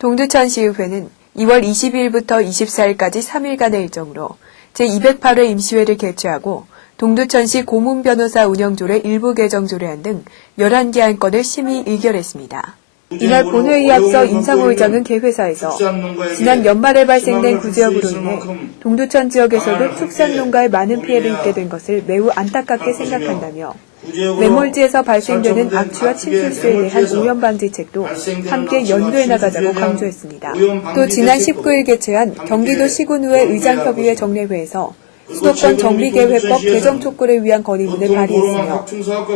동두천시의회는 2월 22일부터 24일까지 3일간의 일정으로 제208회 임시회를 개최하고 동두천시 고문변호사 운영조례 일부 개정 조례안 등 11개 안건을 심의 의결했습니다. 이날 본회의에 앞서 임상호 의장은 개회사에서 지난 연말에 발생된 구제역으로 인해 동두천 지역에서도 축산농가에 많은 피해를 입게 된 것을 매우 안타깝게 생각한다며 매몰지에서 발생되는 악취와 침술수에 대한 오염방지책도 함께 연구해 나가자고 강조했습니다. 또 지난 19일 개최한 경기도 시군의회 의장협의회 정례회에서 수도권 정비계획법 개정 촉구를 위한 건의문을 발의했으며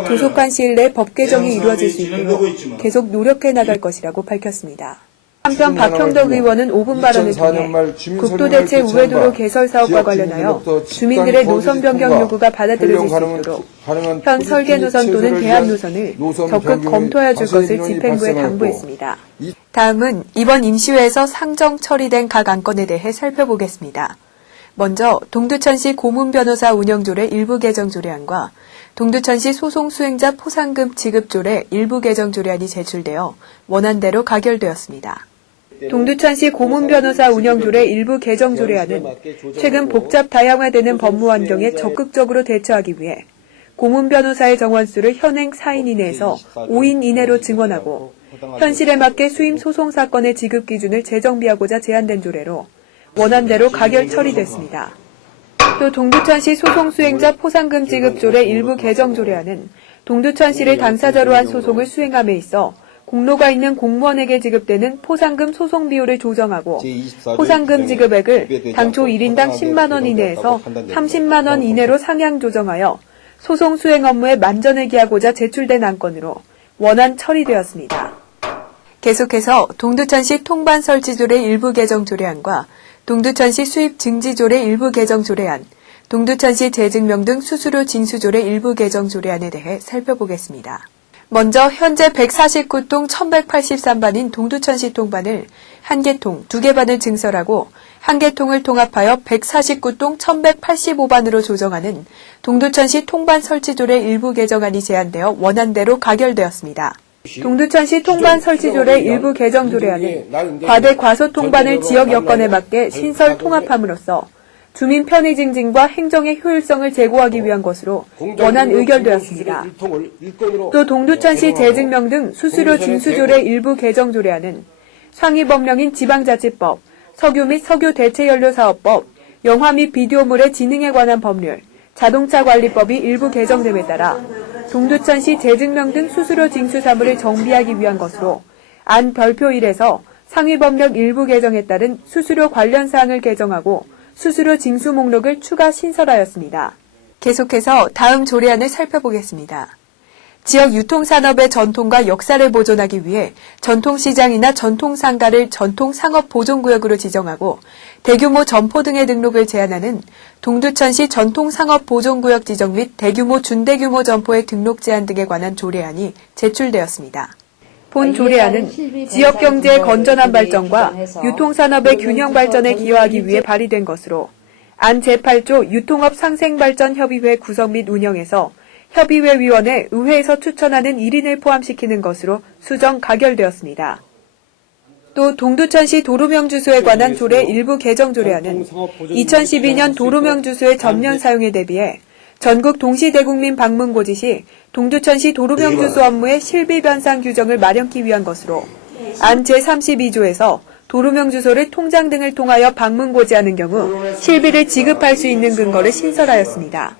조속한 시일 내에 법 개정이 이루어질 수 있도록 계속 노력해 나갈 것이라고 밝혔습니다. 한편 박형덕 의원은 5분 발언을 통해 국도대체 우회도로 개설 사업과 관련하여 주민들의 노선 변경 요구가 받아들여질 수 있도록 현 설계 노선 또는 대안 노선을 적극 검토해 줄 것을 집행부에 당부했습니다. 다음은 이번 임시회에서 상정 처리된 각 안건에 대해 살펴보겠습니다. 먼저 동두천시 고문변호사 운영조례 일부 개정 조례안과 동두천시 소송 수행자 포상금 지급 조례 일부 개정 조례안이 제출되어 원안대로 가결되었습니다. 동두천시 고문변호사 운영조례 일부 개정 조례안은 최근 복잡 다양화되는 법무 환경에 적극적으로 대처하기 위해 고문변호사의 정원수를 현행 4인 이내에서 5인 이내로 증원하고 현실에 맞게 수임 소송 사건의 지급 기준을 재정비하고자 제안된 조례로 원안대로 가결 처리됐습니다. 또 동두천시 소송 수행자 포상금 지급 조례 일부 개정 조례안은 동두천시를 당사자로 한 소송을 수행함에 있어 공로가 있는 공무원에게 지급되는 포상금 소송 비율을 조정하고 포상금 지급액을 당초 1인당 10만 원 이내에서 30만 원 이내로 상향 조정하여 소송 수행 업무에 만전을 기하고자 제출된 안건으로 원안 처리되었습니다. 계속해서 동두천시 통반 설치 조례 일부 개정 조례안과 동두천시 수입 증지 조례 일부 개정 조례안, 동두천시 재증명 등 수수료 징수 조례 일부 개정 조례안에 대해 살펴보겠습니다. 먼저 현재 149동 1183반인 동두천시 통반을 1개 통, 2개 반을 증설하고 1개 통을 통합하여 149동 1185반으로 조정하는 동두천시 통반 설치 조례 일부 개정안이 제안되어 원안대로 가결되었습니다. 동두천시 통반 설치조례 일부 개정 조례안은 과대 과소 통반을 지역 여건에 맞게 신설 통합함으로써 주민 편의 증진과 행정의 효율성을 제고하기 위한 것으로 원안 의결되었습니다. 또 동두천시 재증명 등 수수료 징수조례 일부 개정 조례안은 상위 법령인 지방자치법, 석유 및 석유 대체연료사업법, 영화 및 비디오물의 진흥에 관한 법률, 자동차관리법이 일부 개정됨에 따라 동두천시 재증명 등 수수료 징수 사무를 정비하기 위한 것으로 안 별표 1에서 상위 법령 일부 개정에 따른 수수료 관련 사항을 개정하고 수수료 징수 목록을 추가 신설하였습니다. 계속해서 다음 조례안을 살펴보겠습니다. 지역 유통산업의 전통과 역사를 보존하기 위해 전통시장이나 전통상가를 전통상업보존구역으로 지정하고 대규모 점포 등의 등록을 제한하는 동두천시 전통상업보존구역 지정 및 대규모 준대규모 점포의 등록 제한 등에 관한 조례안이 제출되었습니다. 본 조례안은 지역경제의 건전한 발전과 유통산업의 균형 발전에 기여하기 위해 발의된 것으로 안 제8조 유통업 상생발전협의회 구성 및 운영에서 협의회 위원회 의회에서 추천하는 1인을 포함시키는 것으로 수정 가결되었습니다. 또 동두천시 도로명 주소에 관한 조례 일부 개정 조례안은 2012년 도로명 주소의 전면 사용에 대비해 전국 동시대국민 방문고지 시 동두천시 도로명 주소 업무의 실비 변상 규정을 마련하기 위한 것으로 안 제32조에서 도로명 주소를 통장 등을 통하여 방문고지하는 경우 실비를 지급할 수 있는 근거를 신설하였습니다.